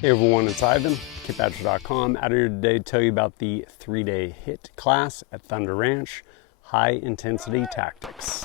Hey everyone, it's Ivan, Combatives.com, out here today to tell you about the 3-day HIT class at Thunder Ranch, High Intensity Tactics.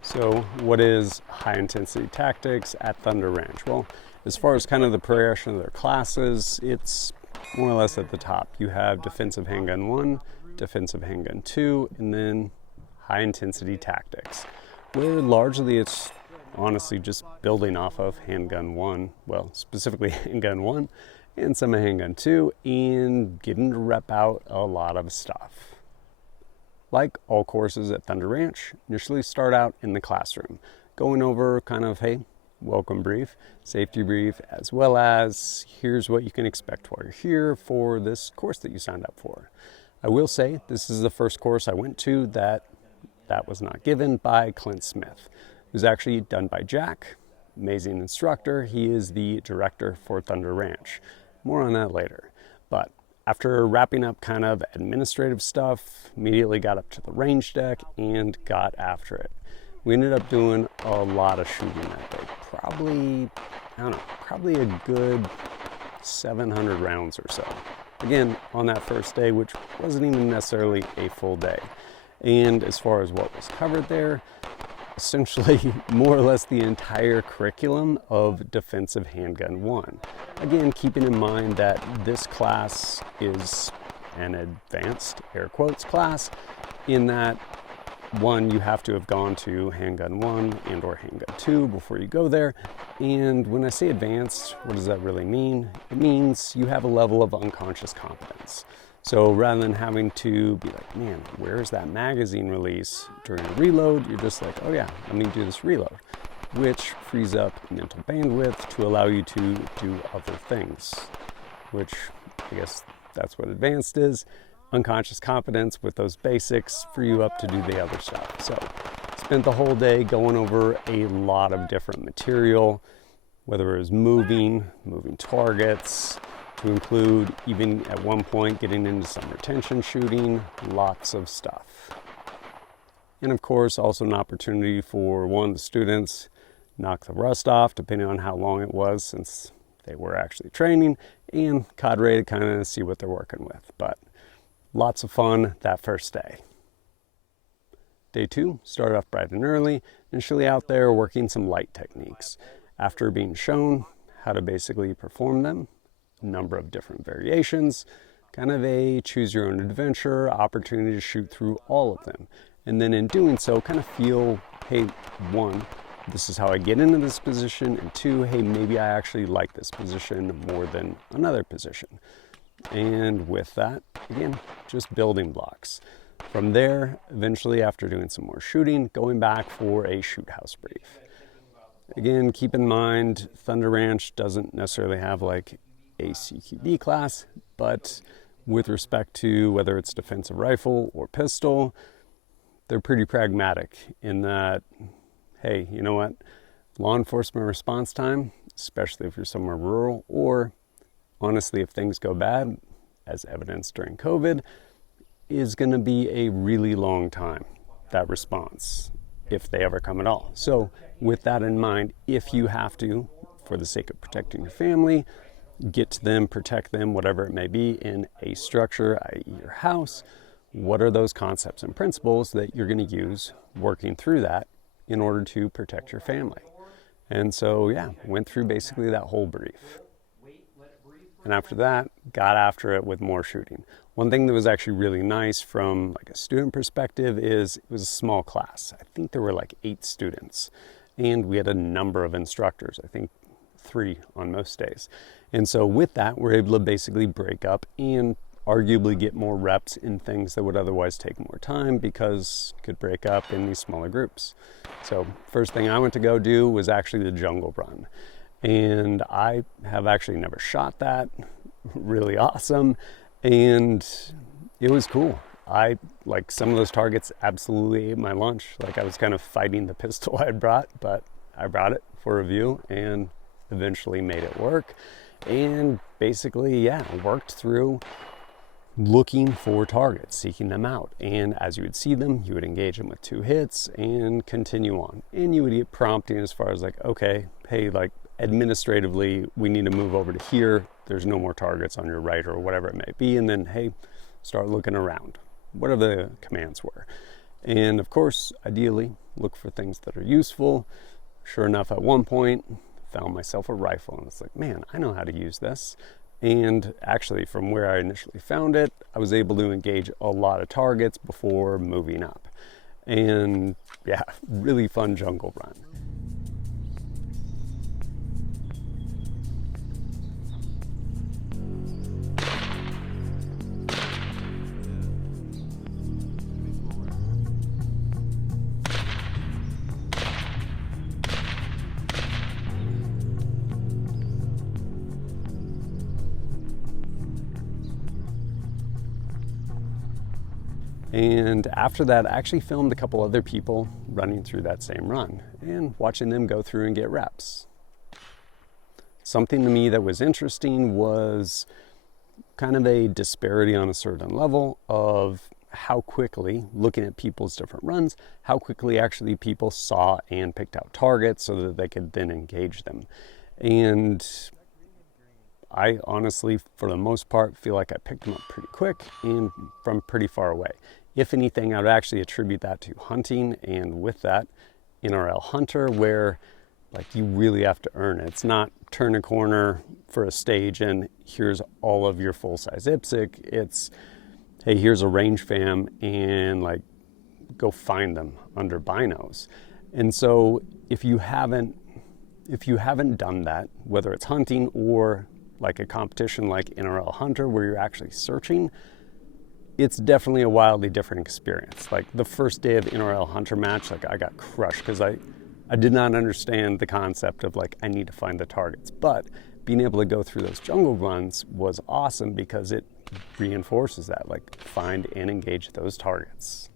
So what is High Intensity Tactics at Thunder Ranch? Well, as far as kind of the progression of their classes, it's more or less at the top. You have Defensive Handgun 1, Defensive Handgun 2, and then High Intensity Tactics, where largely it's honestly just building off of Handgun 1, well, specifically Handgun 1 and some of Handgun 2, and getting to rep out a lot of stuff. Like all courses at Thunder Ranch, initially start out in the classroom, going over kind of, hey, welcome brief, safety brief, as well as here's what you can expect while you're here for this course that you signed up for. I will say this is the first course I went to that was not given by Clint Smith. It was actually done by Jack, amazing instructor. He is the director for Thunder Ranch. More on that later. But after wrapping up kind of administrative stuff, immediately got up to the range deck and got after it. We ended up doing a lot of shooting that day. Probably a good 700 rounds or so. Again, on that first day, which wasn't even necessarily a full day. And as far as what was covered there, essentially more or less the entire curriculum of Defensive Handgun 1. Again, keeping in mind that this class is an advanced, air quotes, class, in that one, you have to have gone to Handgun 1 and or Handgun 2 before you go there. And when I say advanced, what does that really mean? It means you have a level of unconscious competence. So rather than having to be like, man, where's that magazine release during a reload? You're just like, oh yeah, let me do this reload, which frees up mental bandwidth to allow you to do other things, which I guess that's what advanced is. Unconscious competence with those basics free you up to do the other stuff. So spent the whole day going over a lot of different material, whether it was moving targets, to include even at one point getting into some retention shooting, lots of stuff. And of course, also an opportunity for one of the students knock the rust off, depending on how long it was since they were actually training, and cadre to kind of see what they're working with. But lots of fun that first day. Day 2, started off bright and early, initially out there working some light techniques. After being shown how to basically perform them, number of different variations, kind of a choose your own adventure, opportunity to shoot through all of them. And then in doing so, kind of feel, hey, 1, this is how I get into this position, and 2, hey, maybe I actually like this position more than another position. And with that, again, just building blocks. From there, eventually after doing some more shooting, going back for a shoot house brief. Again, keep in mind, Thunder Ranch doesn't necessarily have like a CQB class, but with respect to whether it's defensive rifle or pistol, they're pretty pragmatic in that, hey, you know what, law enforcement response time, especially if you're somewhere rural, or honestly if things go bad, as evidenced during COVID, is going to be a really long time, that response, if they ever come at all. So with that in mind, if you have to, for the sake of protecting your family, get to them, protect them, whatever it may be, in a structure, i.e. your house, what are those concepts and principles that you're going to use working through that in order to protect your family? And so, yeah, went through basically that whole brief. And after that, got after it with more shooting. One thing that was actually really nice from like a student perspective is it was a small class. I think there were like 8 students, and we had a number of instructors, I think 3 on most days. And so with that, we're able to basically break up and arguably get more reps in things that would otherwise take more time because you could break up in these smaller groups. So first thing I went to go do was actually the jungle run. And I have actually never shot that. Really awesome. And it was cool. I, like, some of those targets absolutely ate my lunch. Like, I was kind of fighting the pistol I brought, but I brought it for review and eventually made it work. And basically, yeah, worked through looking for targets, seeking them out. And as you would see them, you would engage them with 2 hits and continue on. And you would get prompting as far as like, okay, hey, like administratively, we need to move over to here. There's no more targets on your right or whatever it may be. And then, hey, start looking around, whatever the commands were. And of course, ideally, look for things that are useful. Sure enough, at one point, found myself a rifle and it's like, man, I know how to use this. And actually, from where I initially found it, I was able to engage a lot of targets before moving up. And yeah, really fun jungle run. And after that, I actually filmed a couple other people running through that same run and watching them go through and get reps. Something to me that was interesting was kind of a disparity on a certain level of how quickly, looking at people's different runs, how quickly actually people saw and picked out targets so that they could then engage them. And I honestly, for the most part, feel like I picked them up pretty quick and from pretty far away. If anything, I would actually attribute that to hunting, and with that, NRL Hunter, where like you really have to earn it. It's not turn a corner for a stage and here's all of your full-size IPSC. It's, hey, here's a range fam and like go find them under binos. And so if you haven't done that, whether it's hunting or like a competition like NRL Hunter where you're actually searching, it's definitely a wildly different experience. Like the first day of NRL Hunter match, like I got crushed because I did not understand the concept of like I need to find the targets. But being able to go through those jungle runs was awesome because it reinforces that, like find and engage those targets.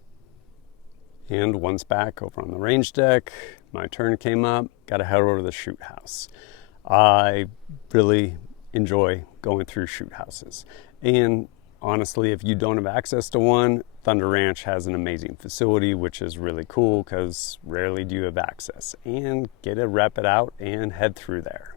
And once back over on the range deck, my turn came up, got to head over to the shoot house. I really enjoy going through shoot houses. And honestly, if you don't have access to one, Thunder Ranch has an amazing facility, which is really cool because rarely do you have access. And get to rep it out and head through there.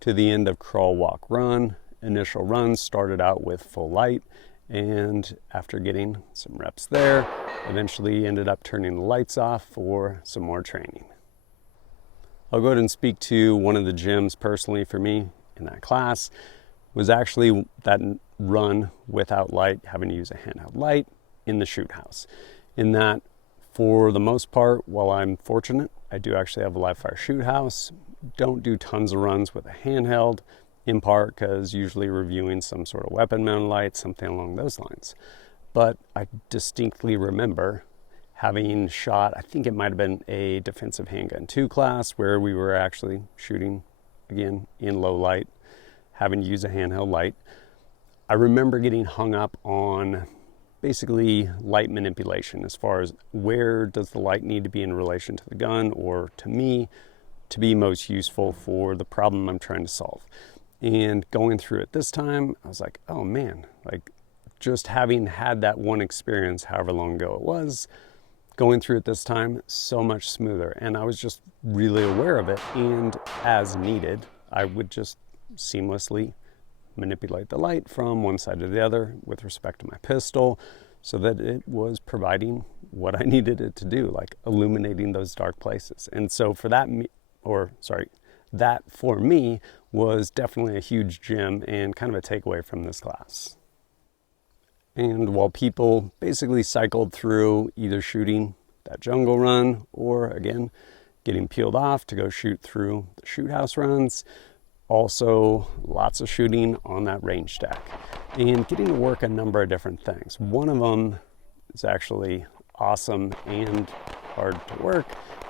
To the end of crawl, walk, run. Initial runs started out with full light, and after getting some reps there, eventually ended up turning the lights off for some more training. I'll go ahead and speak to one of the gyms personally for me in that class. Was actually that run without light, having to use a handheld light in the shoot house. In that, for the most part, while I'm fortunate, I do actually have a live fire shoot house. Don't do tons of runs with a handheld, in part because usually reviewing some sort of weapon mounted light, something along those lines. But I distinctly remember having shot, I think it might have been a defensive handgun 2 class where we were actually shooting, again, in low light, having to use a handheld light. I remember getting hung up on basically light manipulation as far as where does the light need to be in relation to the gun or to me to be most useful for the problem I'm trying to solve. And going through it this time, I was like, oh man, like just having had that one experience, however long ago it was, going through it this time, so much smoother. And I was just really aware of it. And as needed, I would just seamlessly manipulate the light from one side to the other with respect to my pistol so that it was providing what I needed it to do, like illuminating those dark places. And so for that, that for me was definitely a huge gem and kind of a takeaway from this class. And while people basically cycled through either shooting that jungle run or again, getting peeled off to go shoot through the shoot house runs, also lots of shooting on that range deck and getting to work a number of different things. One of them is actually awesome and hard to work.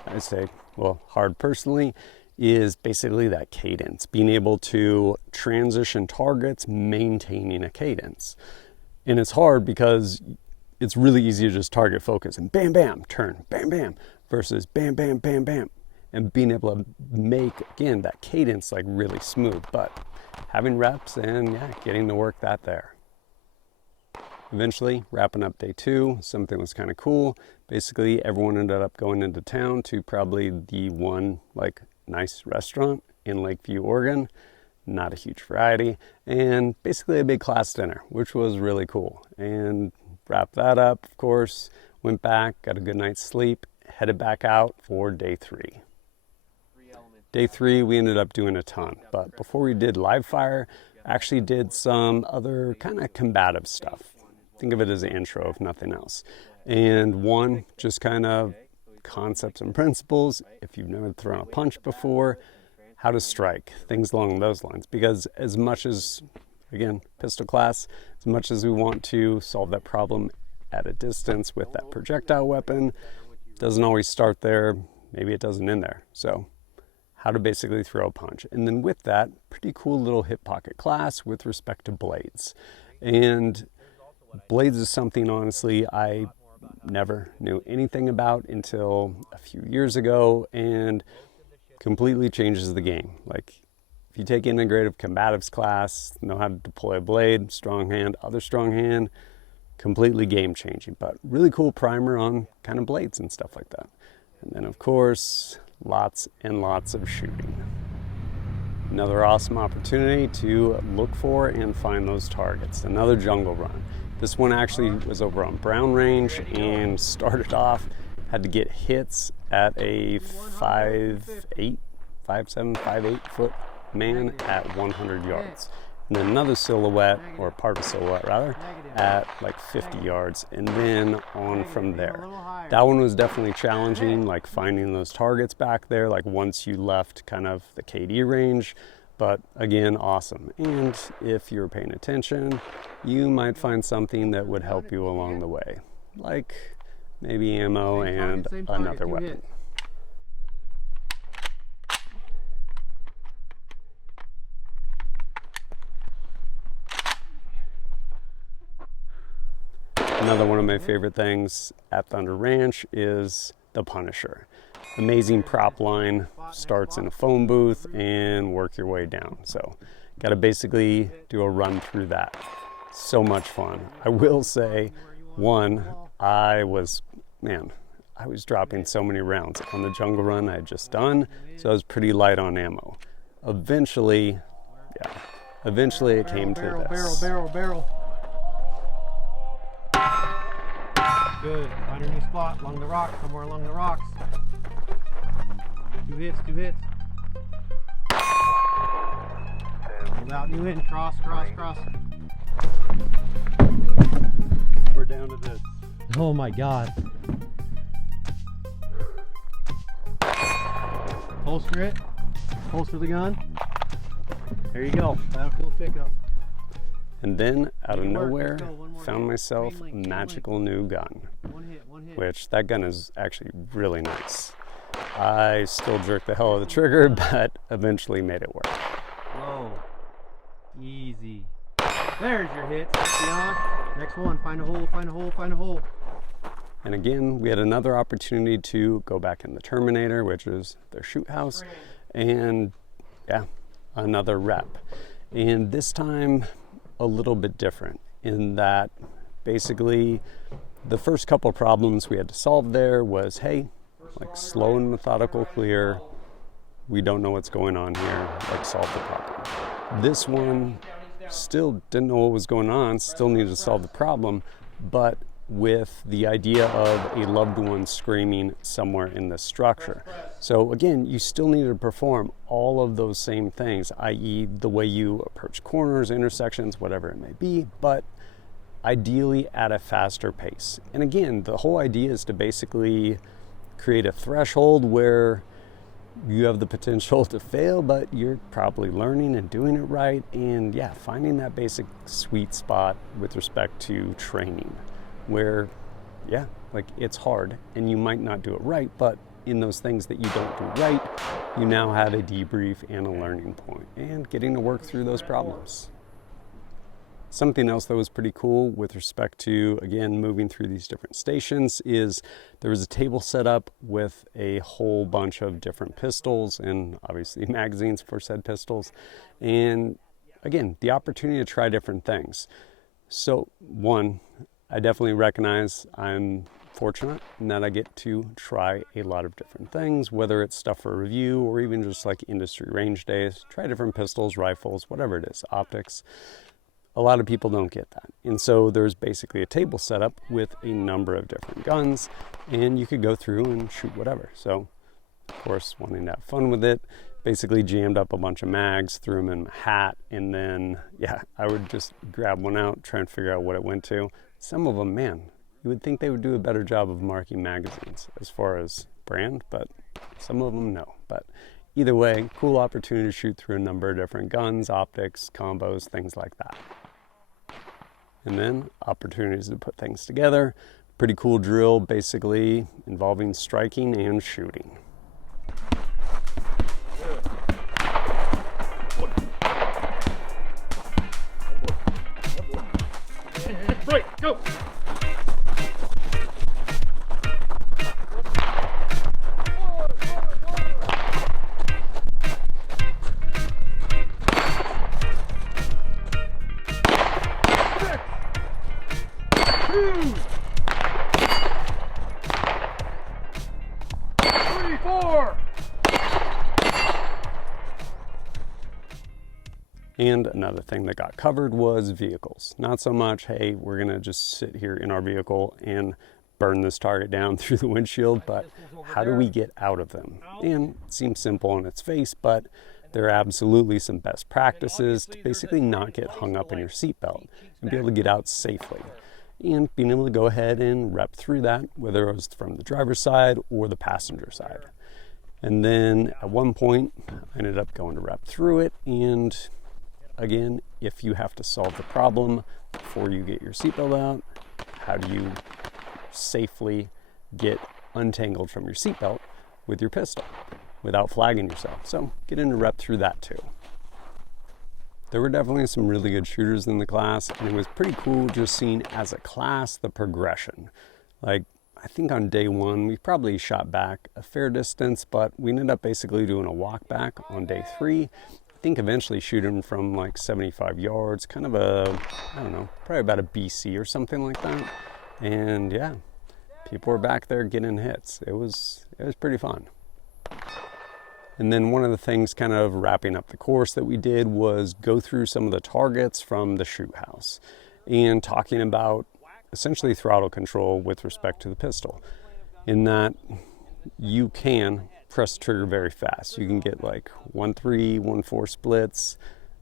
I'd say, well, hard personally, is basically that cadence, being able to transition targets, maintaining a cadence. And it's hard because it's really easy to just target focus and bam, bam, turn, bam, bam, versus bam, bam, bam, bam. And being able to make, again, that cadence like really smooth, but having reps and yeah, getting to work that there. eventually, wrapping up day 2, something was kind of cool. Basically, everyone ended up going into town to probably the one like nice restaurant in Lakeview, Oregon. Not a huge variety, and basically a big class dinner, which was really cool. And wrapped that up, of course, went back, got a good night's sleep, headed back out for day 3. Day 3, we ended up doing a ton, but before we did live fire, actually did some other kind of combative stuff. Think of it as an intro, if nothing else. And one, just kind of concepts and principles. If you've never thrown a punch before, how to strike, things along those lines. Because as much as, again, pistol class, as much as we want to solve that problem at a distance with that projectile weapon, doesn't always start there. Maybe it doesn't end there. So how to basically throw a punch. And then with that, pretty cool little hip pocket class with respect to blades. And blades is something, honestly, I never knew anything about until a few years ago, and completely changes the game. Like, if you take integrative combatives class, know how to deploy a blade, strong hand, other strong hand, completely game changing. But really cool primer on kind of blades and stuff like that. And then of course, lots and lots of shooting. Another awesome opportunity to look for and find those targets. Another jungle run. This one actually was over on Brown Range and started off, had to get hits at a 5'8", 5'7", 5'8" foot man at 100 yards. And then another silhouette, or part of a silhouette rather, at like 50 yards, and then on from there. That one was definitely challenging, like finding those targets back there, like once you left kind of the KD range. But again, awesome. And if you're paying attention, you might find something that would help you along the way, like maybe ammo and another weapon. Another one of my favorite things at Thunder Ranch is the Punisher. Amazing prop line, starts in a phone booth and work your way down. So got to basically do a run through that. So much fun. I will say, one, I was dropping so many rounds on the jungle run I had just done, so I was pretty light on ammo. Eventually it came to this. Barrel. Good. Find a new spot along the rocks, somewhere along the rocks. Two hits. Hold out, new in, cross. We're down to this. Oh my God. Holster the gun. There you go, battlefield pickup. And then, out of nowhere, found myself a magical new gun, which that gun is actually really nice. I still jerked the hell out of the trigger, but eventually made it work. Whoa, easy. There's your hit. Next one, find a hole. And again, we had another opportunity to go back in the Terminator, which is their shoot house, and another rep. And this time, a little bit different in that basically the first couple of problems we had to solve there was, hey, like slow and methodical clear, we don't know what's going on here, like solve the problem. This one still didn't know what was going on, still needed to solve the problem, but with the idea of a loved one screaming somewhere in the structure. So again, you still need to perform all of those same things, i.e. the way you approach corners, intersections, whatever it may be, but ideally at a faster pace. And again, the whole idea is to basically create a threshold where you have the potential to fail, but you're probably learning and doing it right, and finding that basic sweet spot with respect to training. Where, it's hard and you might not do it right, but in those things that you don't do right, you now have a debrief and a learning point and getting to work through those problems. Something else that was pretty cool with respect to, again, moving through these different stations is there was a table set up with a whole bunch of different pistols and obviously magazines for said pistols. And again, the opportunity to try different things. So one, I definitely recognize I'm fortunate in that I get to try a lot of different things, whether it's stuff for review or even just like industry range days, try different pistols, rifles, whatever it is, optics. A lot of people don't get that. And so there's basically a table set up with a number of different guns, and you could go through and shoot whatever. So, of course, wanting to have fun with it, basically jammed up a bunch of mags, threw them in my hat, and then, yeah, I would just grab one out, try and figure out what it went to. Some of them, man, you would think they would do a better job of marking magazines as far as brand, but some of them, no. But either way, cool opportunity to shoot through a number of different guns, optics, combos, things like that. And then opportunities to put things together. Pretty cool drill, basically involving striking and shooting. Right, go! And another thing that got covered was vehicles. Not so much, hey, we're gonna just sit here in our vehicle and burn this target down through the windshield, but how do we get out of them? And it seems simple on its face, but there are absolutely some best practices to basically not get hung up in your seatbelt and be able to get out safely. And being able to go ahead and rep through that, whether it was from the driver's side or the passenger side. And then at one point, I ended up going to rep through it, and again, if you have to solve the problem before you get your seatbelt out, how do you safely get untangled from your seatbelt with your pistol without flagging yourself? So get into rep through that too. There were definitely some really good shooters in the class, and it was pretty cool just seeing as a class the progression. Like, I think on day one, we probably shot back a fair distance, but we ended up basically doing a walk back on day 3. I think eventually shooting from like 75 yards, kind of a, I don't know, probably about a BC or something like that. And yeah, people were back there getting hits. It was pretty fun. And then one of the things kind of wrapping up the course that we did was go through some of the targets from the shoot house and talking about essentially throttle control with respect to the pistol, in that you can press the trigger very fast. You can get like 1.3, 1.4 splits.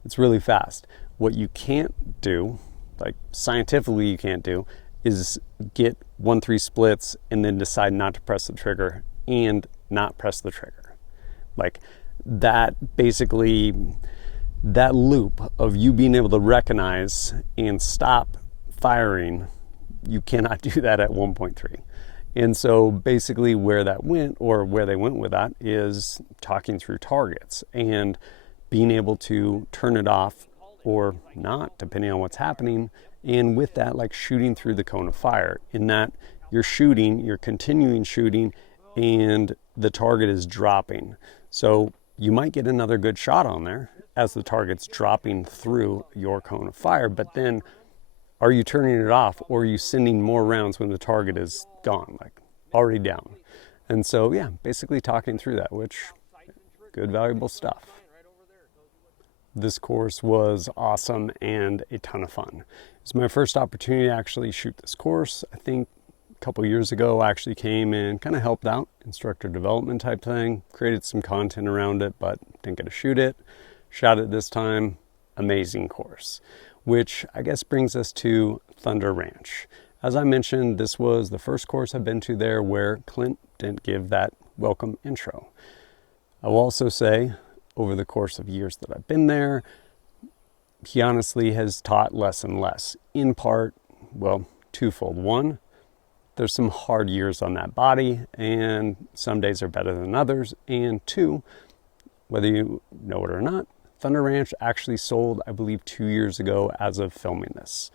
It's really fast. What you can't do, like scientifically you can't do, is get 1.3 splits and then decide not to press the trigger and not press the trigger. Like that, basically, that loop of you being able to recognize and stop firing, you cannot do that at 1.3. And so basically where that went, or where they went with that, is talking through targets and being able to turn it off or not, depending on what's happening. And with that, like shooting through the cone of fire, in that you're shooting, you're continuing shooting, and the target is dropping. So you might get another good shot on there as the target's dropping through your cone of fire, but then are you turning it off, or are you sending more rounds when the target is gone, like already down? And so, yeah, basically talking through that, which, good, valuable stuff. This course was awesome and a ton of fun. It's my first opportunity to actually shoot this course. I think a couple years ago, I actually came and kind of helped out, instructor development type thing, created some content around it, but didn't get to shoot it. Shot it this time. Amazing course. Which I guess brings us to Thunder Ranch. As I mentioned, this was the first course I've been to there where Clint didn't give that welcome intro. I will also say, over the course of years that I've been there, he honestly has taught less and less. In part, well, twofold. One, there's some hard years on that body, and some days are better than others. And two, whether you know it or not, Thunder Ranch actually sold, I believe, 2 years ago as of filming this.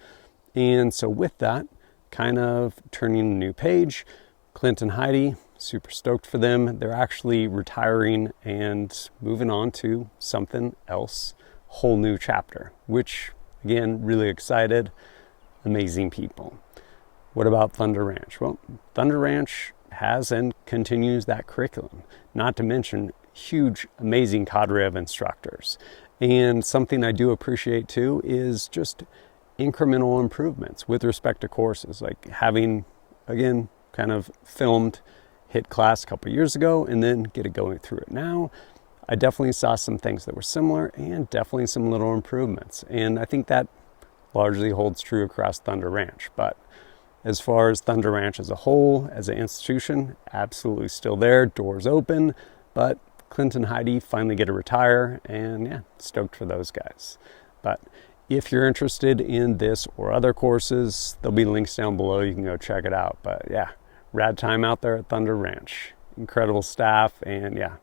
And so with that, kind of turning a new page, Clint and H.I.T, super stoked for them. They're actually retiring and moving on to something else, whole new chapter, which, again, really excited. Amazing people. What about Thunder Ranch? Well, Thunder Ranch has and continues that curriculum, not to mention huge, amazing cadre of instructors. And something I do appreciate too is just incremental improvements with respect to courses, like having, again, kind of filmed HIT class a couple years ago and then get it going through it now. I definitely saw some things that were similar and definitely some little improvements. And I think that largely holds true across Thunder Ranch. But as far as Thunder Ranch as a whole, as an institution, absolutely still there, doors open, but Clint and H.I.T finally get to retire, and yeah, stoked for those guys. But if you're interested in this or other courses, there'll be links down below. You can go check it out. But yeah, rad time out there at Thunder Ranch. Incredible staff, and yeah,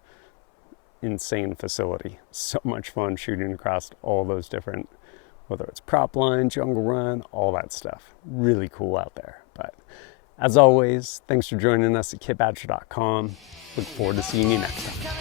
insane facility. So much fun shooting across all those different, whether it's prop line, jungle run, all that stuff. Really cool out there. But as always, thanks for joining us at kitbadger.com. Look forward to seeing you next time.